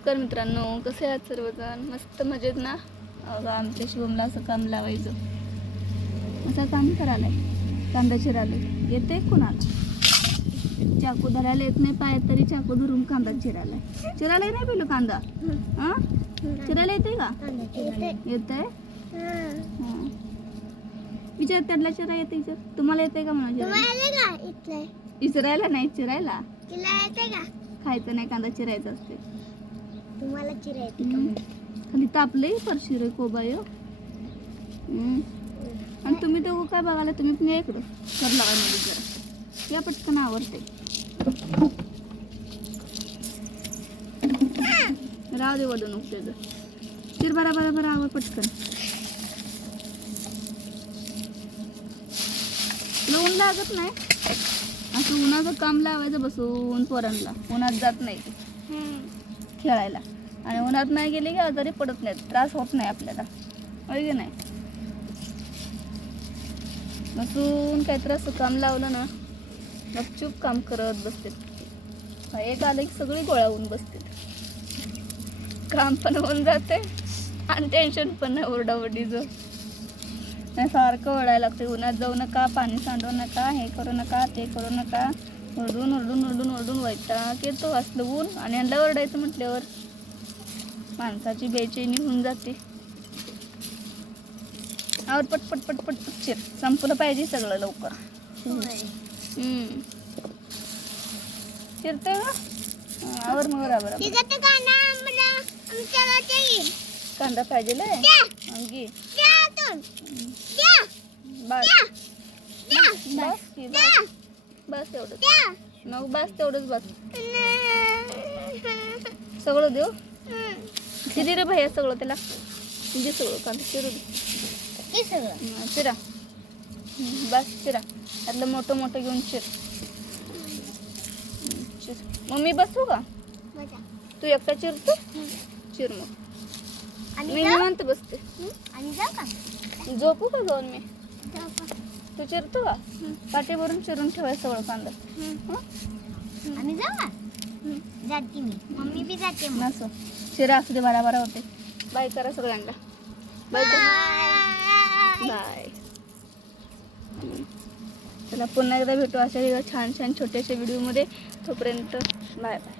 नमस्कार मित्रांनो कसे आहात सर्वजण? मस्त मजेत ना? अगं आमच्या शिवमला असं काम लावायचं. असं काम करायलाय? कांदा चिरायला येते कुणाला चाकू धरायला येत नाही पायात तरी चाकू धरून कांदा चिरायलाय. चिरायला नाही पहिलं कांदा? हा. चिरायला येते का? येते विचार त्यातला चिरा येते विचार. तुम्हाला येते का म्हणा चिरायला? इचरायला नाही चिरायला? खायचं नाही कांदा चिरायचा असते तुम्हाला चिरा येते. खाली परशी रे कोबाय. हम्म. आणि तुम्ही दोघं काय बघायला तुम्ही पण या इकडं. कर लावा मध्ये जरा. या पटकन आवडते राहू दे वडू नको त्याचं. चिर बरा बरा बरा आवड पटकन. ऊन लागत नाही? असं उन्हाचं काम लावायचं बसून पोरांना. उन्हात जात नाही ते. खेळायला. आणि उन्हात नाही गेले की आजारी पडत नाहीत. त्रास होत नाही आपल्याला. होय की नाही? नसून काहीतरी असं काम लावलं ना गपचूप काम करत बसते. एक आलं की सगळी गोळा होऊन बसते. काम पण होऊन जाते आणि टेन्शन पण नाही ओरडाओरडीचं. नाही सारखं ओढायला लागते. उन्हात जाऊ नका पाणी सांडू नका हे करू नका ते करू नका. ओरडून ओरडून ओरडून ओरडून वैताग येतो असलं ऊन आणि यांना ओरडायचं म्हटल्यावर माणसाची बेचैनी होऊन जाते. आवर पट पट पट पट पट चिर संपलं पाहिजे सगळं लवकर. चिरतंय का आवर मग बरोबर कांदा पाहिजे घे. बस. बस बस एवढंच. मग बस तेवढंच बस. सगळं देऊ? चिरी रे भैया सगळं त्याला? दे सगळं कांदा चिरू दे हं, चिरा. बस चिरा. त्यातलं मोठं मोठं घेऊन चिर. हं, चिर. मग मी बसू का? तू एकटा चिरतो चिर मग. मी निवांत बसते. आणि जाऊ का? झोपू का जाऊन मी? तू चिरतो का? पाठी भरून चिरून ठेवायचं सगळं कांदा. हं? आणि जाऊ? का जाते मी. मम्मी बी जाते मग. असं चिरा असू दे बारा बारा होते. बाय करा सगळ्यांना. Bye bye. चला पुन्हा एकदा भेटू अशा छान छान छोट्याशा व्हिडिओमध्ये तोपर्यंत बाय बाय.